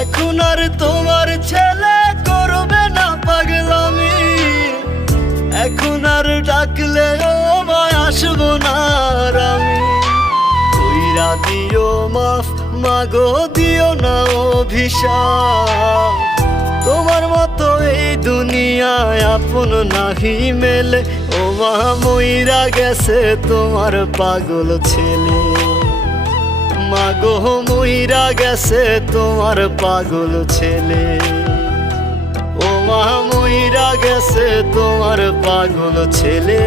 এখন আর তোমার ছেলে করবে না পাগলামি, এখন আর ডাকলে ও মায় আসবো না আর আমি। কইরা দিও মাফ মাগো, দিও না অভিশাপ। তোমার মতো এই দুনিয়ায় আপন নাহি মেলে, ও মা মইরা গেছে তোমার পাগল ছেলে। মাগো মইরা গেছে তোমার পাগল ছেলে, ও মা মইরা গেছে তোমার পাগল ছেলে।